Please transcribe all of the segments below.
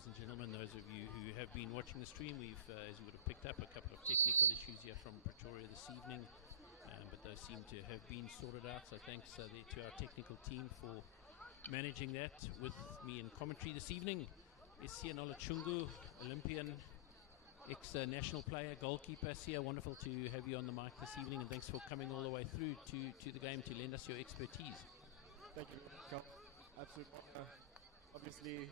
ladies and gentlemen, those of you who have been watching the stream, we've, as you would have picked up, a couple of technical issues here from Pretoria this evening, but those seem to have been sorted out, so thanks there to our technical team for managing that. With me in commentary this evening is Sianola Chungu, Olympian, ex-national player, goalkeeper. Sia, wonderful to have you on the mic this evening, and thanks for coming all the way through to the game to lend us your expertise. Thank you, Carl. Absolute honor. Obviously,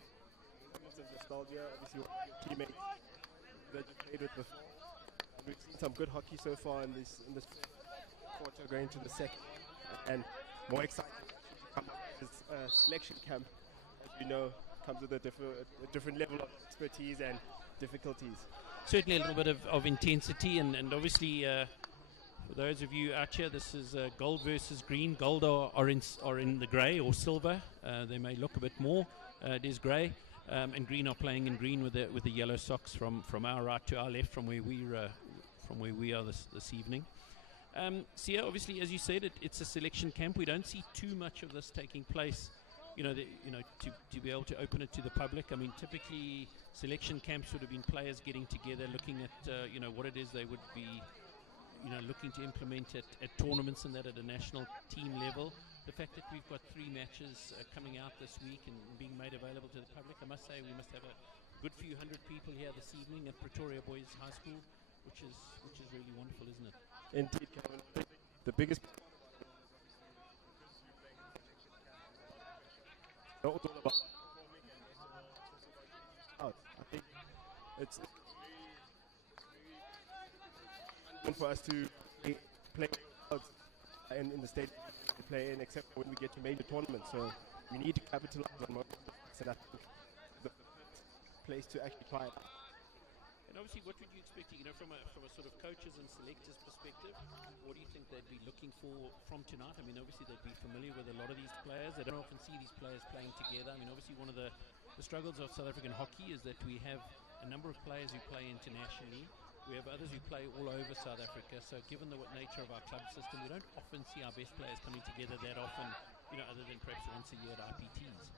moments of nostalgia. Obviously, your teammates that you played with before. We've seen some good hockey so far in this quarter, going to the second, and more exciting to come up with this selection camp. As you know, comes with a different level of expertise and difficulties. Certainly a little bit of intensity, and obviously for those of you out here, this is gold versus green. Gold are in the grey or silver. They may look a bit more. It is grey, and green are playing in green with the yellow socks from our right to our left, from where we are this evening. Sia, obviously, as you said, it's a selection camp. We don't see too much of this taking place. To be able to open it to the public. I mean, typically selection camps would have been players getting together, looking at what it is they would be looking to implement at tournaments and that at a national team level. The fact that we've got 3 matches coming out this week and being made available to the public, I must say we must have a good few hundred people here this evening at Pretoria Boys High School, which is really wonderful, isn't it? Indeed, Kevin. The biggest all about I think it's for us to play out in the state to play in, except when we get to major tournaments. So we need to capitalize on most of that. And I think the place to actually try it. And obviously, what would you expect, from a sort of coaches and selectors perspective? What do you think they'd be looking for from tonight? I mean, obviously they'd be familiar with a lot of these players. They don't often see these players playing together. I mean, obviously one of the struggles of South African hockey is that we have a number of players who play internationally. We have others who play all over South Africa. So given the nature of our club system, we don't often see our best players coming together that often, other than perhaps once a year at IPTs.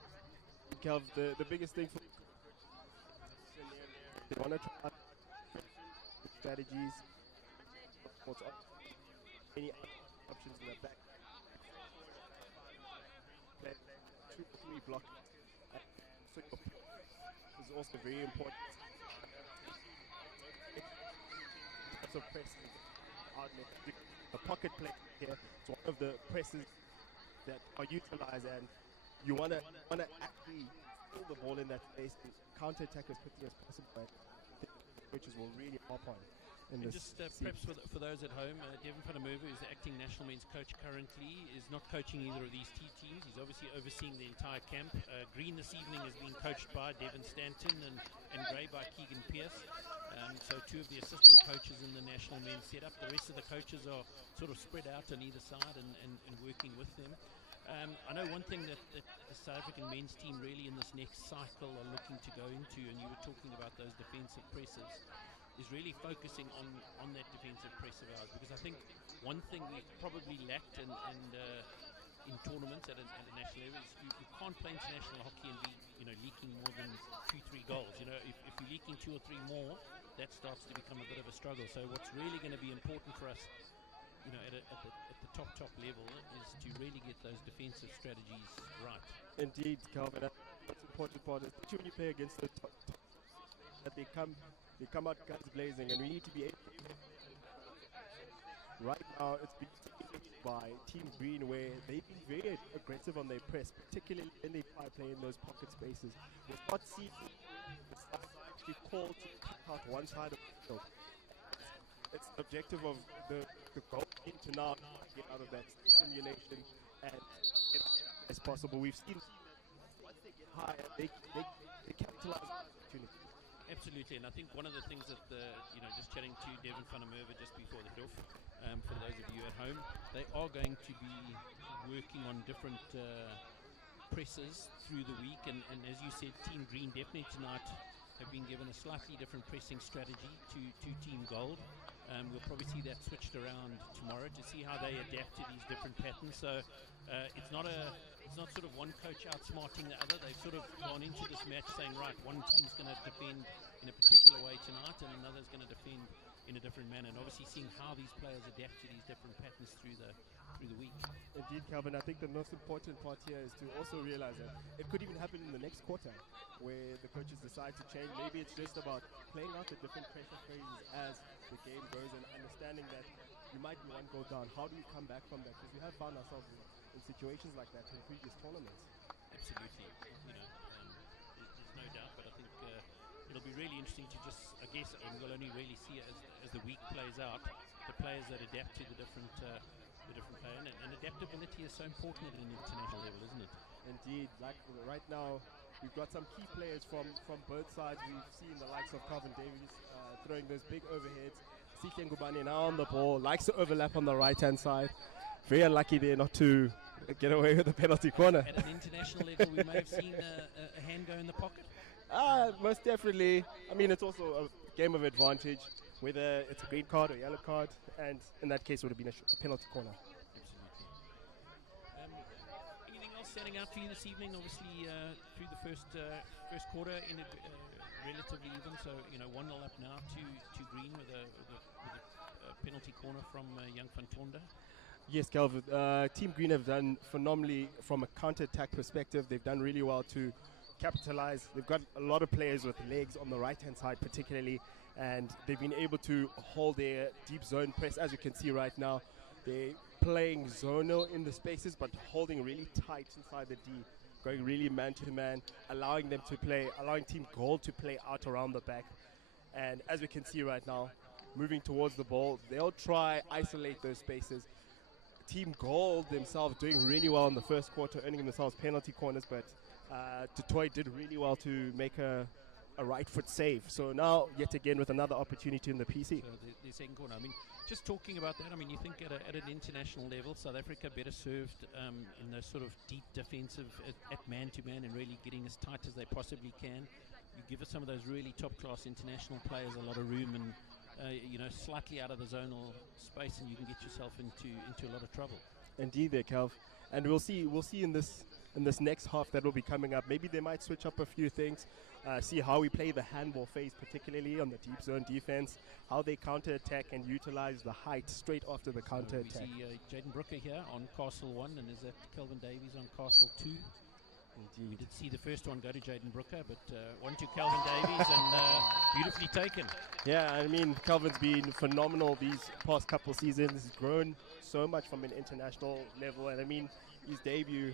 Kelv, the biggest thing for they want to try strategies, any options in the back. 2-3 block. So is also very important. So press outlet. The pocket play here is one of the presses that are utilized, and you want to actually pull the ball in that space and counter attack as quickly as possible. Coaches will really hop on. And just perhaps for those at home, Devin van der Merwe, who's the acting national men's coach currently, is not coaching either of these teams. He's obviously overseeing the entire camp. Green this evening is being coached by Devin Stanton and grey by Keegan Pierce. So 2 of the assistant coaches in the national men's setup. The rest of the coaches are sort of spread out on either side and working with them. I know one thing that the South African men's team really in this next cycle are looking to go into, and you were talking about those defensive presses, is really focusing on that defensive press of ours, because I think one thing we've probably lacked in tournaments at a national level is you can't play international hockey and be leaking more than 2-3 goals. If you're leaking 2 or 3 more, that starts to become a bit of a struggle. So what's really going to be important for us at the top level is to really get those defensive strategies right. Indeed, Calvin. What's important part is when you play against the top that they come out guns blazing, and we need to be able to. Right now, it's been taken by Team Green, where they've been very aggressive on their press, particularly when they try playing in those pocket spaces. We're not seeing the actually called to cut out one side of the field. It's the objective of the goal team to now get out of that simulation and get as possible. We've seen once they get higher, they capitalize on the opportunity. Absolutely, and I think one of the things that just chatting to Devin van der Merwe just before the kickoff, for those of you at home, they are going to be working on different presses through the week, and as you said, Team Green definitely tonight have been given a slightly different pressing strategy to Team Gold. We'll probably see that switched around tomorrow to see how they adapt to these different patterns. So it's not a it's not sort of one coach outsmarting the other. They've sort of gone into this match saying, right, one team's going to defend in a particular way tonight and another's going to defend in a different manner. And obviously seeing how these players adapt to these different patterns through the week. Indeed, Calvin, I think the most important part here is to also realize that it could even happen in the next quarter where the coaches decide to change. Maybe it's just about playing out the different pressure phases as the game goes and understanding that you might be one goal down. How do you come back from that? Because we have found ourselves in situations like that in previous tournaments. Absolutely. You know, there's no doubt, but I think it'll be really interesting to just, I guess, and we'll only really see it as the week plays out, the players that adapt to the different player. And adaptability is so important at an international level, isn't it? Indeed. Like right now, we've got some key players from both sides. We've seen the likes of Calvin Davies throwing those big overheads. Sihle Ngubane now on the ball, likes to overlap on the right-hand side. Very unlucky there not to get away with the penalty corner. At an international level, we may have seen a hand go in the pocket. Most definitely. I mean, it's also a game of advantage, whether it's a green card or yellow card, and in that case, it would have been a penalty corner. Absolutely. Anything else standing out for you this evening? Obviously, through the first quarter, in a relatively even. So, 1-0 up now to Green with a penalty corner from Young van Tonda. Yes, Calvin. Team Green have done phenomenally from a counter-attack perspective. They've done really well to capitalize. They've got a lot of players with legs on the right-hand side particularly, and they've been able to hold their deep zone press. As you can see right now, they're playing zonal in the spaces, but holding really tight inside the D, going really man-to-man, allowing Team Gold to play out around the back. And as we can see right now, moving towards the ball, they'll try isolate those spaces. Team Gold themselves doing really well in the first quarter, earning themselves penalty corners, but Tutoy did really well to make a right foot save. So now, yet again, with another opportunity in the PC. So the second corner. I mean, just talking about that, I mean, you think at an international level, South Africa better served in those sort of deep defensive at man-to-man and really getting as tight as they possibly can. You give us some of those really top-class international players a lot of room and slightly out of the zonal space, and you can get yourself into a lot of trouble. Indeed, there, Calv. And we'll see in this next half that will be coming up. Maybe they might switch up a few things. See how we play the handball phase, particularly on the deep zone defense. How they counter attack and utilize the height straight after the counter attack. We see Jaden Brooker here on Castle 1, and is that Kelvin Davies on Castle 2? Indeed. We did see the first one go to Jaden Brooker, but one to Kelvin Davies, and beautifully taken. Yeah, I mean, Kelvin's been phenomenal these past couple seasons. He's grown so much from an international level, and I mean, his debut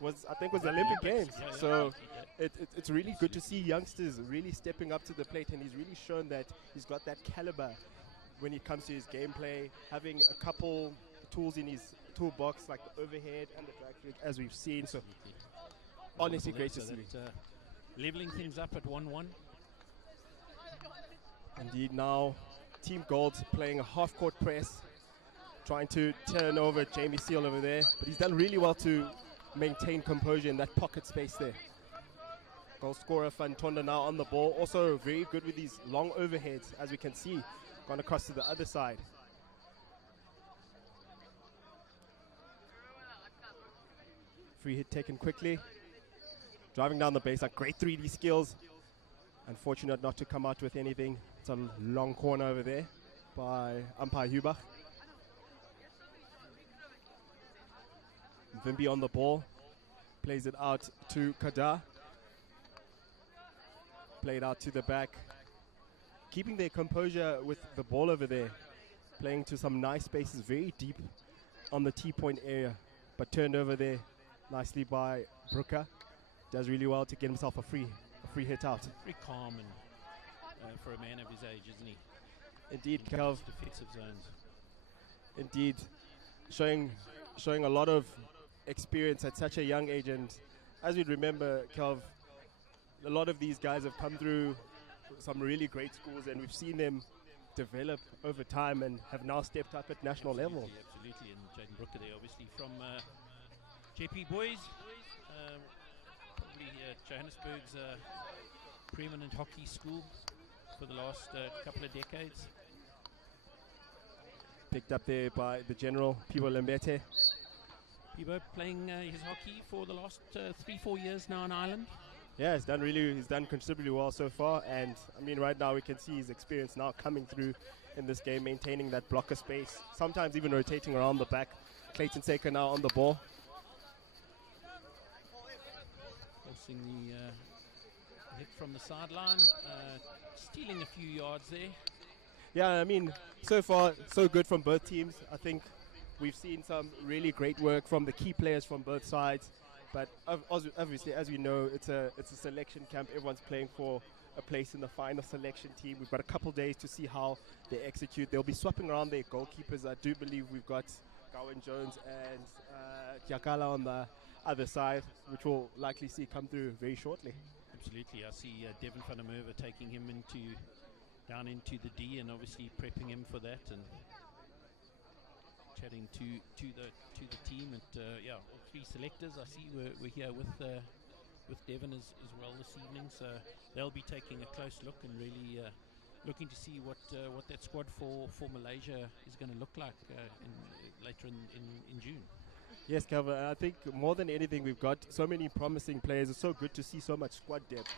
was the Olympic Games. Yeah, so it's really good to see youngsters really stepping up to the plate, and he's really shown that he's got that caliber when it comes to his gameplay, having a couple tools in his toolbox like the overhead and the drag flick, as we've seen. So honestly, great to see. Leveling things up at 1-1. Indeed, now Team Gold playing a half-court press, trying to turn over Jamie Seal over there, but he's done really well to maintain composure in that pocket space there. Goal scorer Van Tonda now on the ball, also very good with these long overheads, as we can see, gone across to the other side. Free hit taken quickly. Driving down the baseline, great 3D skills. Unfortunate not to come out with anything. It's a long corner over there by umpire Hubach. Vimby on the ball, plays it out to Kada. Played out to the back. Keeping their composure with the ball over there. Playing to some nice spaces, very deep on the T-point area. But turned over there nicely by Brooker. Does really well to get himself a free hit out. Very calm and for a man of his age, isn't he? Indeed, In Kelv. defensive zones. Indeed, showing a lot of experience at such a young age, and as we remember, Kelv, a lot of these guys have come through some really great schools, and we've seen them develop over time and have now stepped up at national level. Absolutely, and Jaden Brooker there, obviously from JP Boys, probably Johannesburg's preeminent hockey school for the last couple of decades. Picked up there by the general, Pivo Lembete. Pibo playing his hockey for the last 3-4 years now in Ireland. Yeah, he's done considerably well so far, and I mean right now we can see his experience now coming through in this game, maintaining that blocker space, sometimes even rotating around the back. Clayton Saker now on the ball. Forcing the hit from the sideline, stealing a few yards there. Yeah, I mean, so far so good from both teams. I think we've seen some really great work from the key players from both sides. But obviously, as we know, it's a selection camp. Everyone's playing for a place in the final selection team. We've got a couple days to see how they execute. They'll be swapping around their goalkeepers. I do believe we've got Gowan Jones and Jakala on the other side, which we'll likely see come through very shortly. Absolutely. I see Devin van der Merwe taking him down into the D, and obviously prepping him for that, and chatting to the team. And yeah, all three selectors I see we're here with Devin as well this evening, so they'll be taking a close look and really looking to see what that squad for Malaysia is going to look like later in June. Yes, Calvin, I think more than anything we've got so many promising players. It's so good to see so much squad depth.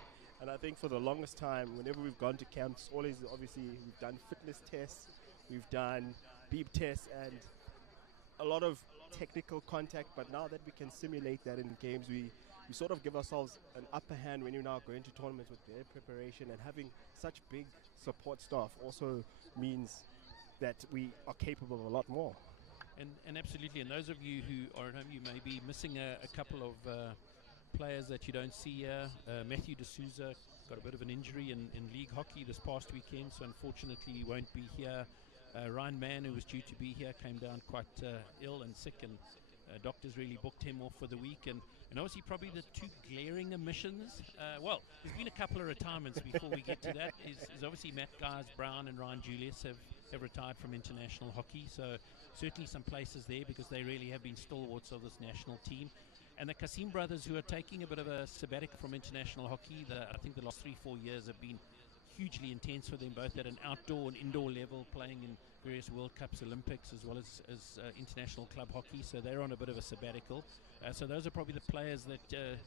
And I think for the longest time, whenever we've gone to camps, always obviously we've done fitness tests, we've done beep tests, and a lot of technical contact. But now that we can simulate that in games, we sort of give ourselves an upper hand when you now go into tournaments with their preparation. And having such big support staff also means that we are capable of a lot more. And absolutely, and those of you who are at home, you may be missing a couple of players that you don't see here. Matthew D'Souza got a bit of an injury in league hockey this past weekend, so unfortunately he won't be here. Ryan Mann, who was due to be here, came down quite ill and sick, and doctors really booked him off for the week. And obviously probably the two glaring omissions, well, there's been a couple of retirements before we get to that, is obviously Matt Guys-Brown and Ryan Julius have retired from international hockey, so certainly some places there because they really have been stalwarts of this national team. And the Kasim brothers, who are taking a bit of a sabbatical from international hockey. I think the last 3-4 years have been hugely intense for them, both at an outdoor and indoor level, playing in various World Cups, Olympics, as well as international club hockey. So they're on a bit of a sabbatical. So those are probably the players that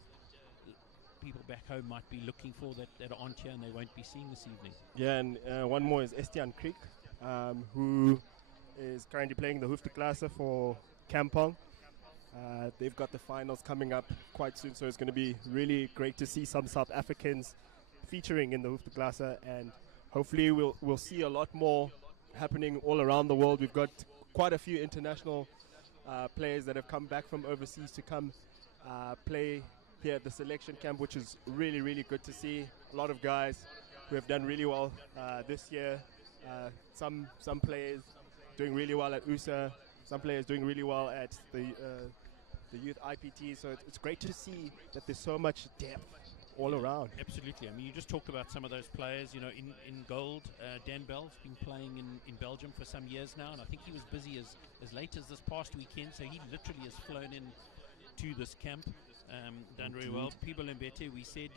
people back home might be looking for that aren't here and they won't be seeing this evening. Yeah, and one more is Estienne Creek, who is currently playing the Hoofdklasse for Kampong. They've got the finals coming up quite soon, so it's going to be really great to see some South Africans featuring in the Hoofdklasse, and hopefully we'll see a lot more happening all around the world. We've got quite a few international players that have come back from overseas to come play here at the selection camp, which is really, really good to see. A lot of guys who have done really well this year. Some players doing really well at USA, some players doing really well at the youth IPT. So it's great to see that there's so much depth all around. Absolutely. I mean, you just talked about some of those players. You know, in gold, Dan Bell's been playing in Belgium for some years now, and I think he was busy as late as this past weekend. So he literally has flown in to this camp, done very well. Pibo Lembete, we said,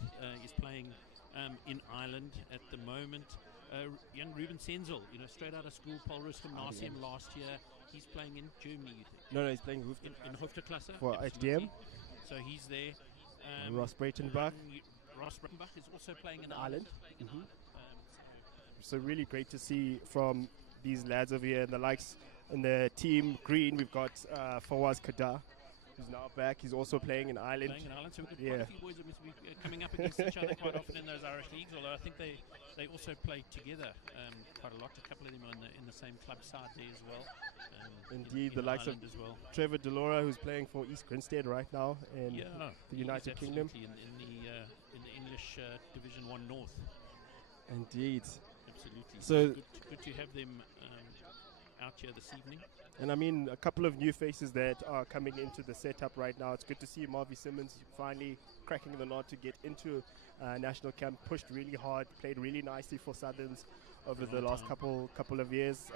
is playing in Ireland at the moment. Young Ruben Senzel, you know, straight out of school, Paul Gymnasium last year. He's playing in Germany, you think? No, he's playing in Hoofdklasse for HDM. So he's there. Ross Breitenbach. Ross Breitenbach is also playing in Ireland. So really great to see from these lads over here, and the likes in the team green. We've got Fawaz Kada, who's now back. He's also playing in Ireland. So we've got quite a few boys that must be coming up against each other quite often in those Irish leagues, although I think they also play together quite a lot. A couple of them are in the same club side there as well. Indeed, in the likes of as well. Trevor Delora, who's playing for East Grinstead right now in the United Kingdom. In the English Division 1 North. Indeed. Absolutely. So good to have them out here this evening. And I mean, a couple of new faces that are coming into the setup right now. It's good to see Marvy Simmons finally cracking the nod to get into national camp. Pushed really hard, played really nicely for Southerns over the last couple of years.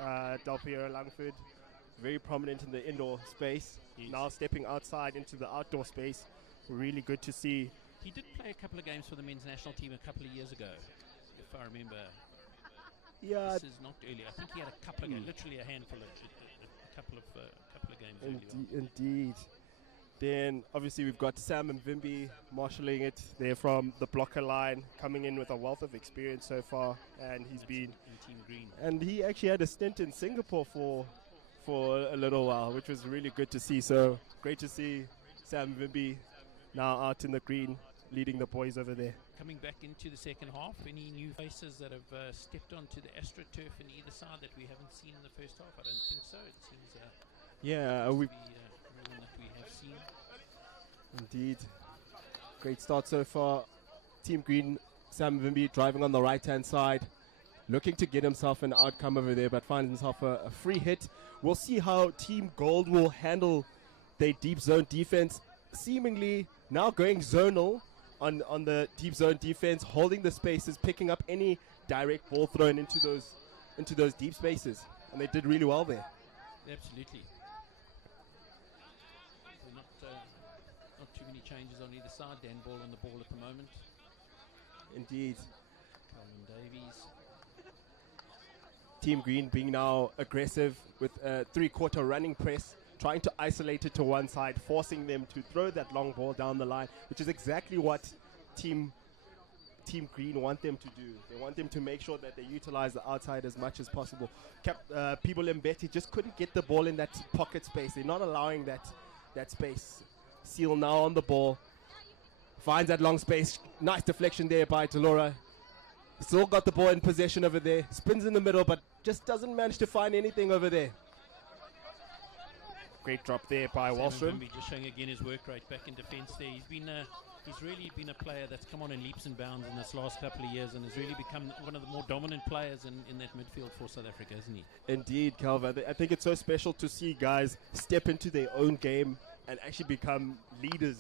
Del Piero Langford, very prominent in the indoor space. Yes. Now stepping outside into the outdoor space. Really good to see. He did play a couple of games for the men's national team a couple of years ago, if I remember. Yeah, this is not early. I think he had a couple of games, literally a handful of a couple of games. Indeed. Then obviously we've got Sam and Vimby marshalling it. They're from the blocker line, coming in with a wealth of experience so far, and he's been in Team Green. and he actually had a stint in Singapore for a little while, which was really good to see. So great to see Sam Vimby now out in the green, leading the boys over there. Coming back into the second half, any new faces that have stepped onto the AstroTurf in either side that we haven't seen in the first half? I don't think so. It seems We to be everyone that we have seen. indeed great start so far. Team Green, Sam Vimby driving on the right-hand side, looking to get himself an outcome over there, but finds himself a free hit. We'll see how Team Gold will handle their deep zone defense. Seemingly now going zonal on the deep zone defense, holding the spaces, picking up any direct ball thrown into those deep spaces, and they did really well there. Absolutely. Not too many changes on either side. Dan Ball on the ball at the moment. Indeed. Colin Davies. Team Green being now aggressive with a three-quarter running press, trying to isolate it to one side, forcing them to throw that long ball down the line, which is exactly what Team Green want them to do. They want them to make sure that they utilize the outside as much as possible. People Mbeti just couldn't get the ball in that pocket space. They're not allowing that space. Seal now on the ball. Finds that long space. Nice deflection there by Delora. Still got the ball in possession over there. Spins in the middle, but just doesn't manage to find anything over there. Great drop there by Wallstrom. Just showing again his work rate back in defence there. He's really been a player that's come on in leaps and bounds in this last couple of years and has really become one of the more dominant players in that midfield for South Africa, isn't he? Indeed, Calva. I think it's so special to see guys step into their own game and actually become leaders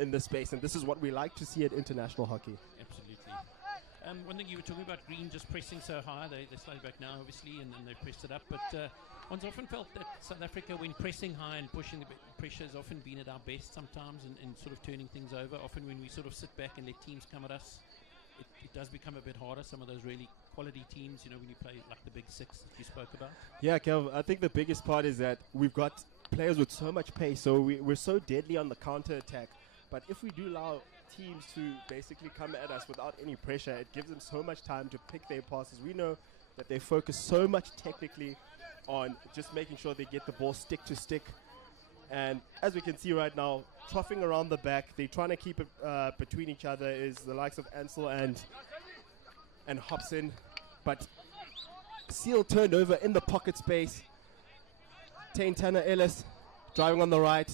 in the space, and this is what we like to see at international hockey. Absolutely. One thing you were talking about, Green just pressing so high, they slide back now obviously, and then they pressed it up, but one's often felt that South Africa, when pressing high and pushing the pressure, has often been at our best sometimes in sort of turning things over. Often when we sort of sit back and let teams come at us, it does become a bit harder. Some of those really quality teams, when you play like the Big Six that you spoke about. Yeah, Kev, I think the biggest part is that we've got players with so much pace, so we're so deadly on the counter-attack. But if we do allow teams to basically come at us without any pressure, it gives them so much time to pick their passes. We know that they focus so much technically on just making sure they get the ball stick to stick. And as we can see right now, troughing around the back, they're trying to keep it between each other, is the likes of Ansel and Hobson. But Seal turned over in the pocket space. Tana Ellis driving on the right.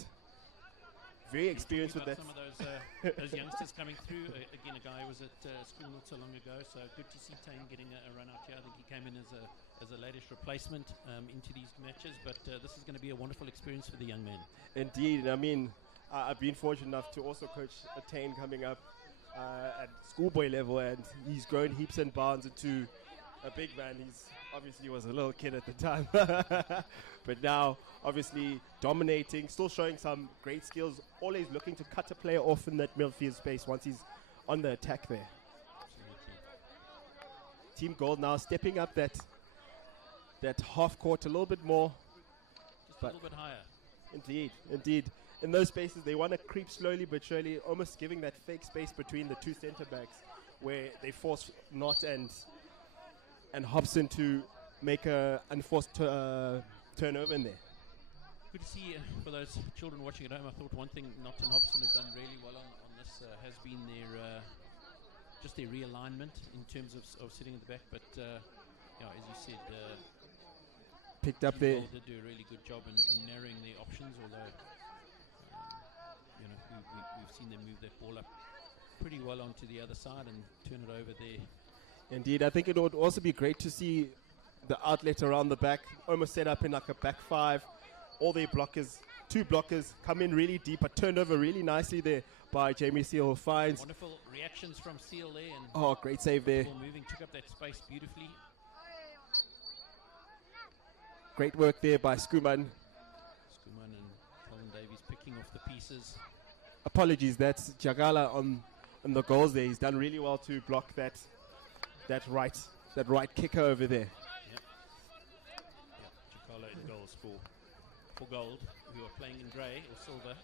Very experienced with that. Some of those youngsters coming through. Again, a guy who was at school not so long ago, so good to see Tane getting a run out here. I think he came in as a latest replacement into these matches, but this is going to be a wonderful experience for the young man. Indeed. I mean, I've been fortunate enough to also coach Tane coming up at schoolboy level, and he's grown heaps and bounds into a big man. He's obviously was a little kid at the time, but now obviously dominating, still showing some great skills, always looking to cut a player off in that midfield space once he's on the attack there. Absolutely. Team Gold now stepping up that half court a little bit more. Just a little bit higher. Indeed. In those spaces, they want to creep slowly but surely, almost giving that fake space between the two centre backs, where they force Knott and Hobson to make a unforced turnover in there. Good to see for those children watching at home. I thought one thing Knott and Hobson have done really well on this has been their realignment in terms of sitting at the back. But as you said, picked up there. Did do a really good job in narrowing their options. Although we've seen them move that ball up pretty well onto the other side and turn it over there. Indeed, I think it would also be great to see the outlet around the back, almost set up in like a back five. All their blockers, two blockers, come in really deep, but turned over really nicely there by Jamie Seal, who finds. Wonderful reactions from Seal there. And oh, great save there. Moving, took up that space beautifully. Great work there by Skuman. And Colin Davies picking off the pieces. Apologies, that's Jagala on the goals there. He's done really well to block that right kicker over there. Jagala in goals for Gold, who are playing in grey or silver.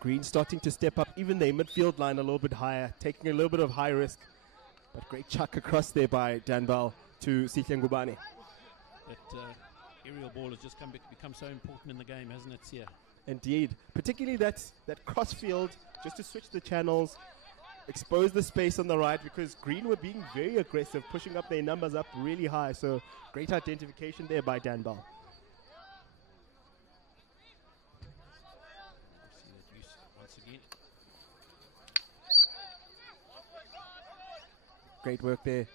Green starting to step up even their midfield line a little bit higher, taking a little bit of high risk. But great chuck across there by Dan Bell to Sihle Ngubane. That aerial ball has just become so important in the game, hasn't it, Sia? Indeed. Particularly that cross field, just to switch the channels, expose the space on the right, because Green were being very aggressive, pushing up their numbers up really high. So great identification there by Dan Bell. See that use once again. Great work there.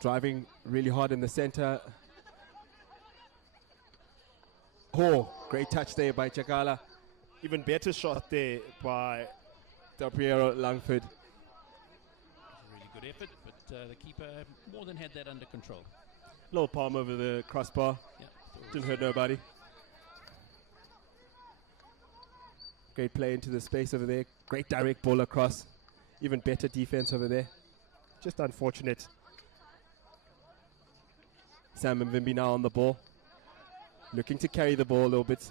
Driving really hard in the center. Oh, great touch there by Chakala. Even better shot there by Del Piero Langford. Really good effort, but the keeper more than had that under control. Little palm over the crossbar. Yeah, Didn't hurt nobody. Great play into the space over there. Great direct ball across. Even better defense over there. Just unfortunate. Sam Mvimbi now on the ball. Looking to carry the ball a little bit.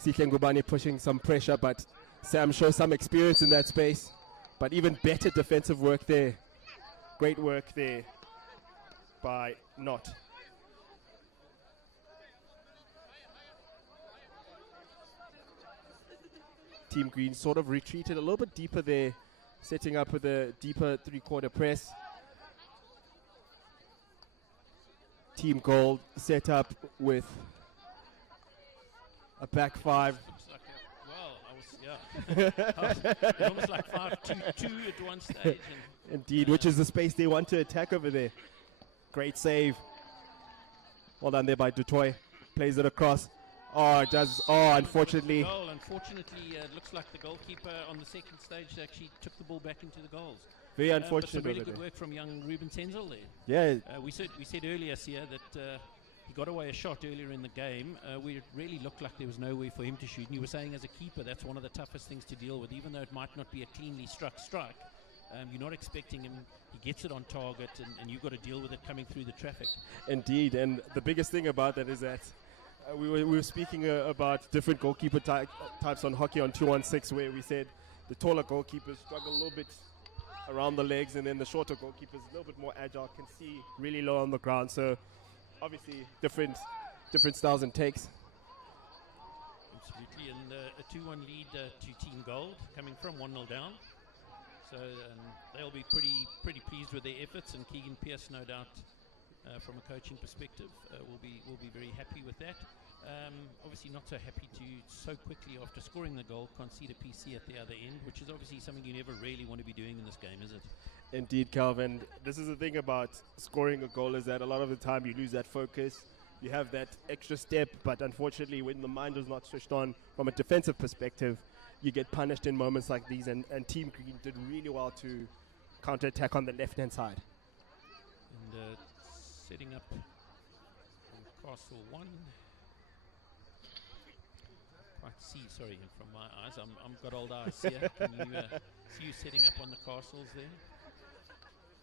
Sihle Ngubane pushing some pressure, but Sam shows some experience in that space. But even better defensive work there. Great work there by Knott. Team Green sort of retreated a little bit deeper there, setting up with a deeper three-quarter press. Team Gold set up with a back five. Looks like it was almost like 5-2-2 at one stage. Indeed, which is the space they want to attack over there. Great save. Well done there by Dutoy. Plays it across. Oh, it does. Oh, unfortunately. Goal. Unfortunately, it looks like the goalkeeper on the second stage actually took the ball back into the goals. Very unfortunate. But some really good work from young Ruben Senzel there. Yeah. We said earlier, Sia, that he got away a shot earlier in the game. We really looked like there was no way for him to shoot. And you were saying as a keeper, that's one of the toughest things to deal with, even though it might not be a cleanly struck strike. You're not expecting him. He gets it on target, and you've got to deal with it coming through the traffic. Indeed, and the biggest thing about that is that we were speaking about different goalkeeper types on hockey on 216, where we said the taller goalkeepers struggle a little bit around the legs, and then the shorter goalkeepers a little bit more agile, can see really low on the ground. So obviously different styles and takes. Absolutely, and a 2-1 lead to Team Gold, coming from 1-0 down. So they'll be pretty pleased with their efforts, and Keegan Pierce, no doubt, from a coaching perspective, will be very happy with that. Obviously not so happy to so quickly after scoring the goal concede a PC at the other end, which is obviously something you never really want to be doing in this game, is it? Indeed, Calvin. This is the thing about scoring a goal, is that a lot of the time you lose that focus. You have that extra step, but unfortunately when the mind is not switched on from a defensive perspective, you get punished in moments like these, and Team Green did really well to counter-attack on the left-hand side. And setting up on Castle 1. Quite see, sorry, from my eyes, I've got old eyes here. Can you see you setting up on the castles there?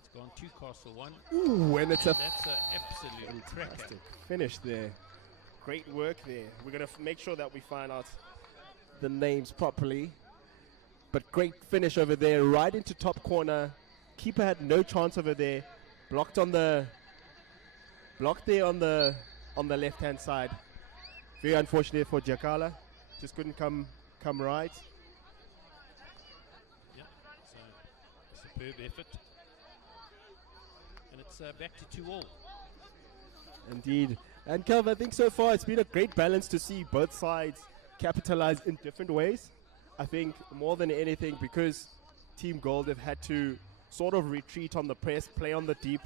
It's gone to Castle 1. Ooh, and it's that's an absolute fantastic finish there. Great work there. We're going to make sure that we find out the names properly. But great finish over there, right into top corner. Keeper had no chance over there. Blocked there on the left-hand side. Very unfortunate for Jakala. Just couldn't come right. Yeah, so superb effort. And it's back to 2-2. Indeed. And Kelv, I think so far it's been a great balance to see both sides capitalize in different ways. I think more than anything, because Team Gold have had to sort of retreat on the press, play on the deep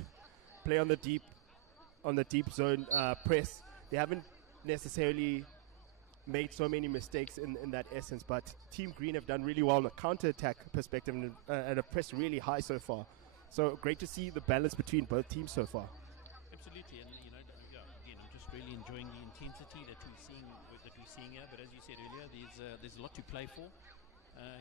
zone press. They haven't necessarily made so many mistakes in that essence, but Team Green have done really well on a counter-attack perspective and have pressed really high so far. So great to see the balance between both teams so far. Absolutely, and again, I'm just really enjoying the intensity that we're seeing here. But as you said earlier, there's a lot to play for.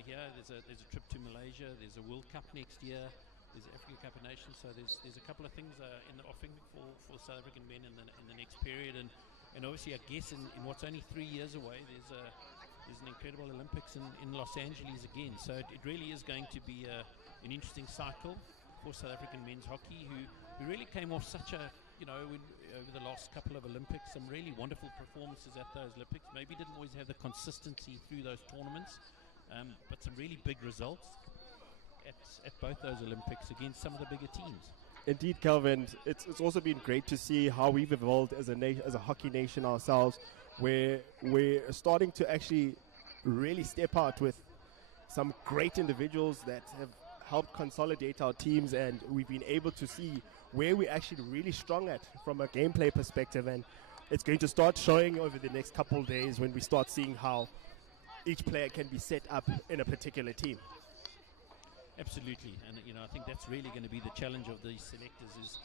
Here, there's a trip to Malaysia. There's a World Cup next year. There's the African Cup of Nations. So there's a couple of things in the offing for South African men in the next period. And obviously, I guess in what's only 3 years away, there's an incredible Olympics in Los Angeles again. So it really is going to be an interesting cycle for South African men's hockey, who really came off such a, over the last couple of Olympics, some really wonderful performances at those Olympics. Maybe didn't always have the consistency through those tournaments, but some really big results at both those Olympics against some of the bigger teams. Indeed, Kelvin. It's also been great to see how we've evolved as a hockey nation ourselves, where we're starting to actually really step out with some great individuals that have helped consolidate our teams, and we've been able to see where we're actually really strong at from a gameplay perspective, and it's going to start showing over the next couple of days when we start seeing how each player can be set up in a particular team. Absolutely, and I think that's really going to be the challenge of these selectors is,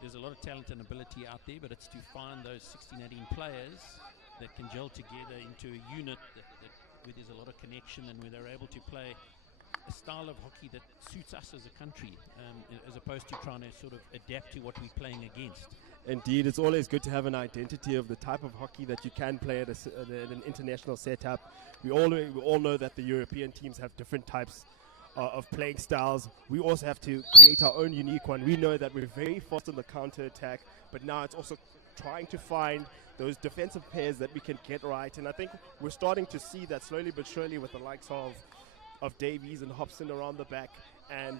there's a lot of talent and ability out there, but it's to find those 16, 18 players that can gel together into a unit where there's a lot of connection and where they're able to play a style of hockey that suits us as a country, as opposed to trying to sort of adapt to what we're playing against. Indeed, it's always good to have an identity of the type of hockey that you can play at an international setup. We all know that the European teams have different types of playing styles. We also have to create our own unique one. We know that we're very fast on the counter attack, but now it's also trying to find those defensive pairs that we can get right, and I think we're starting to see that slowly but surely with the likes of Davies and Hobson around the back, and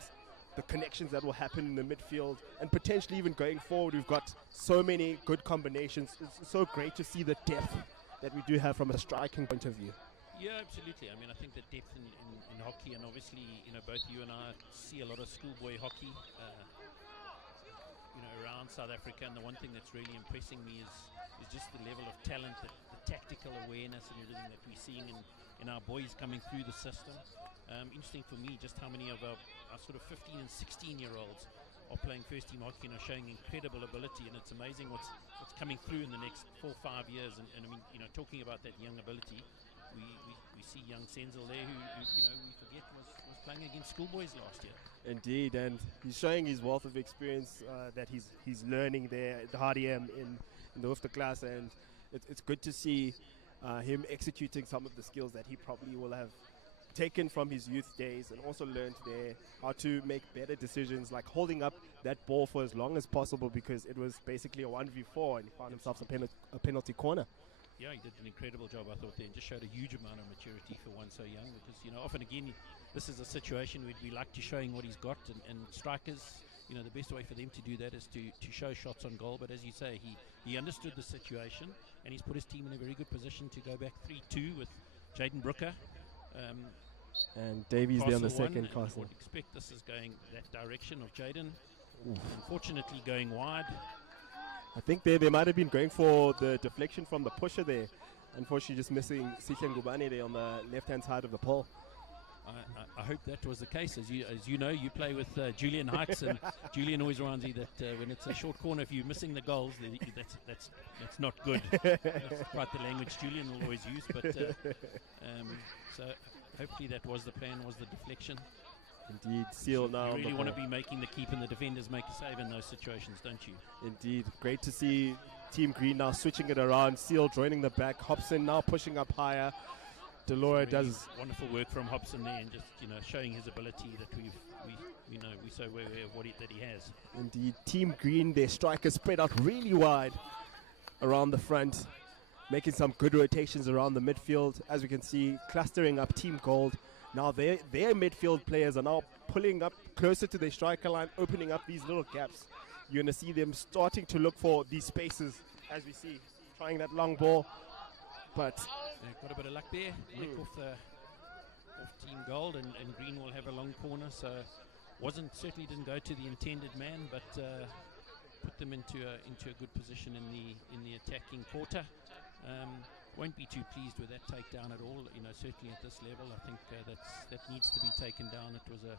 the connections that will happen in the midfield, and potentially even going forward. We've got so many good combinations. It's so great to see the depth that we do have from a striking point of view. Yeah, absolutely. I mean, I think the depth in hockey, and obviously, both you and I see a lot of schoolboy hockey, around South Africa, and the one thing that's really impressing me is just the level of talent, the tactical awareness and everything that we're seeing in our boys coming through the system. Interesting for me just how many of our sort of 15 and 16-year-olds are playing first team hockey and are showing incredible ability, and it's amazing what's coming through in the next 4 or 5 years. And I mean, talking about that young ability, we see young Senzel there who we forget was playing against schoolboys last year. Indeed, and he's showing his wealth of experience that he's learning there at the HDM in the Hoofdklasse, and it's good to see him executing some of the skills that he probably will have taken from his youth days, and also learned there how to make better decisions, like holding up that ball for as long as possible, because it was basically a 1v4 and he found himself a penalty corner. Yeah, he did an incredible job, I thought, there, and just showed a huge amount of maturity for one so young, because often again this is a situation where we like to showing what he's got, and strikers, the best way for them to do that is to show shots on goal. But as you say, he understood the situation, and he's put his team in a very good position to go back 3-2 with Jaden Brooker. And Davies there on the second. I would expect this is going that direction of Jaden. Unfortunately going wide. I think they might have been going for the deflection from the pusher there. Unfortunately just missing Sihle Ngubane there on the left hand side of the pole. I hope that was the case. As you know, you play with Julian Hikes, and Julian always reminds me that when it's a short corner, if you're missing the goals, that's not good. That's quite the language Julian will always use. But so hopefully that was the plan, was the deflection. Indeed, Seal now. You really want to be making the keep and the defenders make a save in those situations, don't you? Indeed, great to see Team Green now switching it around. Seal joining the back. Hobson now pushing up higher. Delora does wonderful work from Hobson there, and just showing his ability that we so aware of that he has. Indeed, Team Green, their strikers spread out really wide around the front, making some good rotations around the midfield. As we can see, clustering up Team Gold. Now their midfield players are now pulling up closer to their striker line, opening up these little gaps. You're going to see them starting to look for these spaces, as we see, trying that long ball, but they've got a bit of luck there. Nick off Team Gold, and Green will have a long corner, so certainly didn't go to the intended man, but put them into a good position in the attacking quarter. Won't be too pleased with that takedown at all. Certainly at this level, I think that needs to be taken down. It was a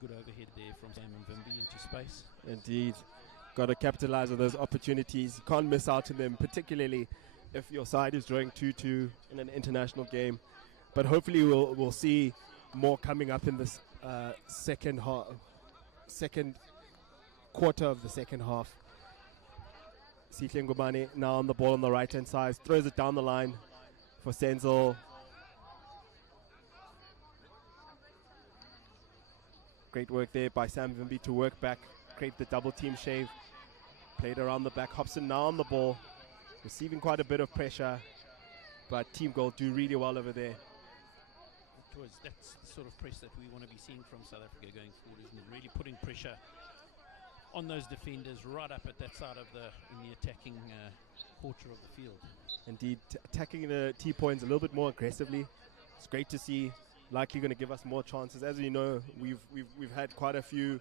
good overhead there from Sam and Vimby into space. Indeed, got to capitalize on those opportunities. You can't miss out on them, particularly if your side is drawing 2-2 in an international game. But hopefully we'll see more coming up in this second quarter of the second half. Sihle Ngubane now on the ball on the right hand side, throws it down the line for Senzel. Great work there by Sam Vimby to work back, create the double team shave. Played around the back. Hobson now on the ball, receiving quite a bit of pressure, but Team Gold do really well over there. That's the sort of press that we want to be seeing from South Africa going forward, isn't it? Really putting pressure on those defenders right up at that side of in the attacking quarter of the field. Indeed, attacking the T-points a little bit more aggressively. It's great to see. Likely going to give us more chances. As you know, we've had quite a few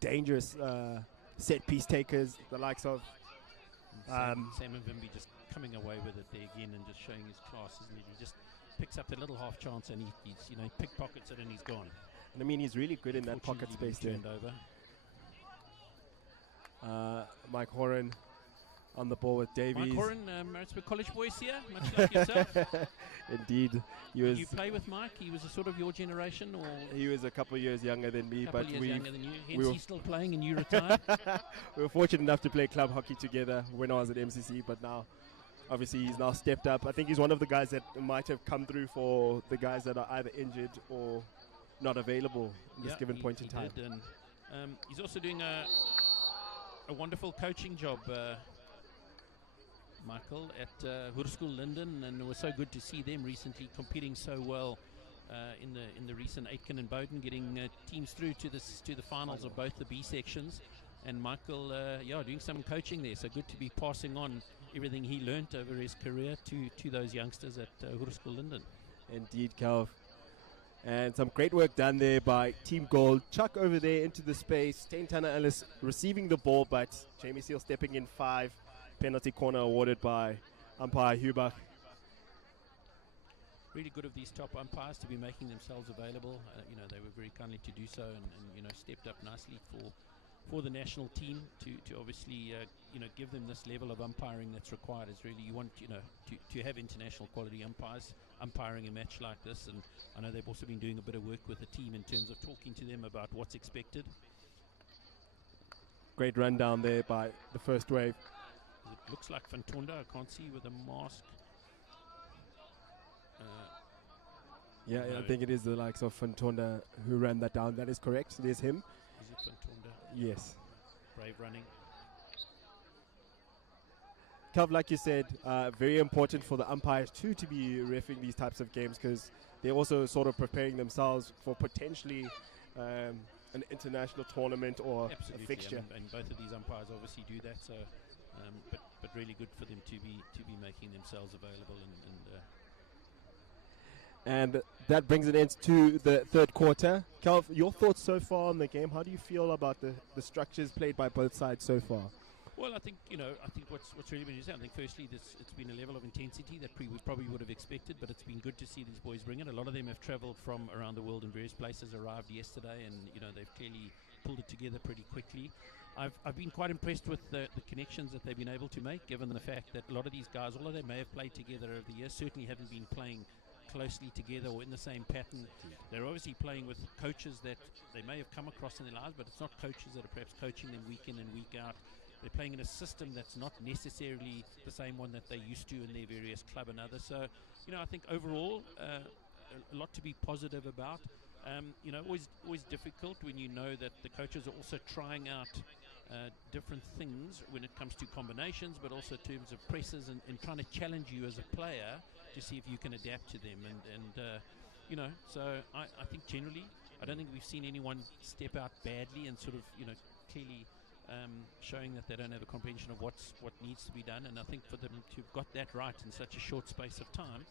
dangerous set piece takers, the likes of Sam Vimby just coming away with it there again and just showing his class, isn't it? He just picks up the little half chance and he's pickpockets it and he's gone. And I mean, he's really good in that pocket space there. Over. Mike Horan on the ball with Davies. Mike Horan, Maritzburg College boys here, much like yourself. Indeed. Did you play with Mike? He was a sort of your generation, or he was a couple of years younger than me, but younger than you. Hence he's still playing and you retired. We were fortunate enough to play club hockey together when I was at MCC, but now obviously he's now stepped up. I think he's one of the guys that might have come through for the guys that are either injured or not available at this given point in time. Did, and he's also doing a wonderful coaching job, Michael, at Hoërskool Linden, and it was so good to see them recently competing so well in the recent Aitken and Bowden, getting teams through to the finals of both the B sections. And Michael, doing some coaching there. So good to be passing on everything he learnt over his career to those youngsters at Hoërskool Linden. Indeed, Calv. And some great work done there by Team Gold. Chuck over there into the space. Taintana Ellis receiving the ball, but Jamie Seal stepping in 5. Penalty corner awarded by umpire Hubach. Really good of these top umpires to be making themselves available. They were very kindly to do so, and stepped up nicely for the national team to obviously give them this level of umpiring that's required. Is really, you want to have international quality umpires umpiring a match like this, and I know they've also been doing a bit of work with the team in terms of talking to them about what's expected. Great run down there by the first wave. It looks like Fantonda, I can't see with a mask. I think it is the likes of Fantonda who ran that down. That is correct. It is him. Is it Fantonda? Yes. Brave running. Calv, like you said, very important for the umpires too to be reffing these types of games, because they're also sort of preparing themselves for potentially an international tournament or absolutely, a fixture. And both of these umpires obviously do that. So, but really good for them to be making themselves available and that brings an end to the third quarter. Calv, your thoughts so far on the game? How do you feel about the structures played by both sides so far? Well, I think what's really been interesting. I think firstly, it's been a level of intensity that we probably would have expected, but it's been good to see these boys bring it. A lot of them have travelled from around the world in various places, arrived yesterday, and they've clearly pulled it together pretty quickly. I've been quite impressed with the connections that they've been able to make, given the fact that a lot of these guys, although they may have played together over the years, certainly haven't been playing closely together or in the same pattern. They're obviously playing with coaches that they may have come across in their lives, but it's not coaches that are perhaps coaching them week in and week out. They're playing in a system that's not necessarily the same one that they're used to in their various club and others. So, I think overall a lot to be positive about. Always difficult when you know that the coaches are also trying out different things when it comes to combinations, but also in terms of presses and trying to challenge you as a player to see if you can adapt to them. So I think generally, I don't think we've seen anyone step out badly and sort of, clearly showing that they don't have a comprehension of what needs to be done. And I think for them to have got that right in such a short space of time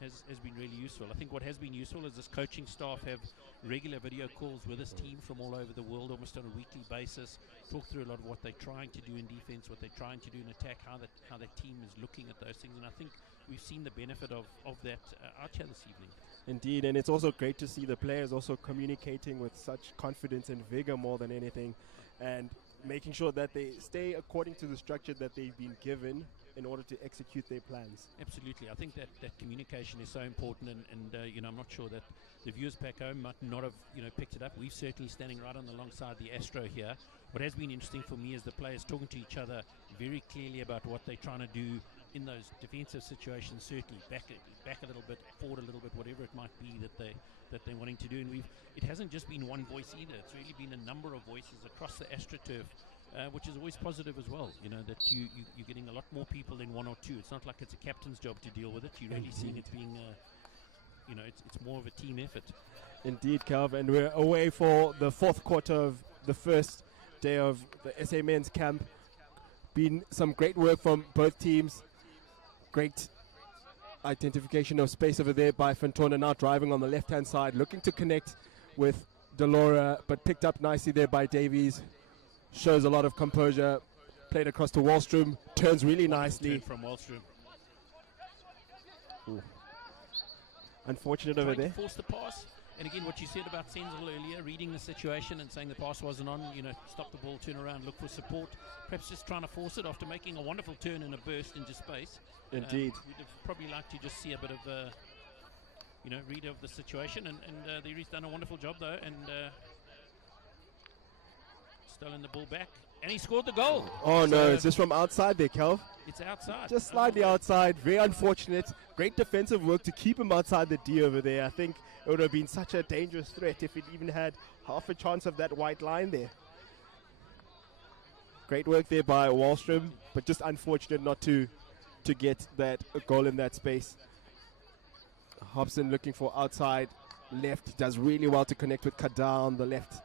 has been really useful. I think what has been useful is this coaching staff have regular video calls with this team from all over the world, almost on a weekly basis, talk through a lot of what they're trying to do in defense, what they're trying to do in attack, how that team is looking at those things. And I think we've seen the benefit of that out here this evening. Indeed, and it's also great to see the players also communicating with such confidence and vigor more than anything, and making sure that they stay according to the structure that they've been given in order to execute their plans. Absolutely. I think that communication is so important, and I'm not sure that the viewers back home might not have picked it up. We're certainly standing right on alongside the Astro here. What has been interesting for me is the players talking to each other very clearly about what they're trying to do in those defensive situations, certainly back a little bit, forward a little bit, whatever it might be that they're wanting to do. And it hasn't just been one voice either. It's really been a number of voices across the AstroTurf, which is always positive as well. You know, that you're getting a lot more people than one or two. It's not like it's a captain's job to deal with it. You're really seeing it being, you know, it's more of a team effort. Indeed, Calv, and we're away for the fourth quarter of the first day of the SA Men's Camp. Been some great work from both teams. Great identification of space over there by Fantona, now driving on the left-hand side, looking to connect with Delora, but picked up nicely there by Davies. Shows a lot of composure. Played across to Wallstrom, turns really nicely. From Wallstrom. Ooh. Unfortunate over there. Force the pass. And again, what you said about Senzel earlier, reading the situation and saying the pass wasn't on, you know, stop the ball, turn around, look for support. Perhaps just trying to force it after making a wonderful turn and a burst into space. Indeed. We'd have probably liked to just see a bit of, you know, read of the situation. And he's done a wonderful job, though, and stolen the ball back. And he scored the goal. Oh, no, it's just from outside there, Kel. It's outside. Just slightly outside. Very unfortunate. Great defensive work to keep him outside the D over there. I think it would have been such a dangerous threat if it even had half a chance of that white line there. Great work there by Wallstrom, but just unfortunate not to get that goal in that space. Hobson looking for outside left. Does really well to connect with Kadar on the left.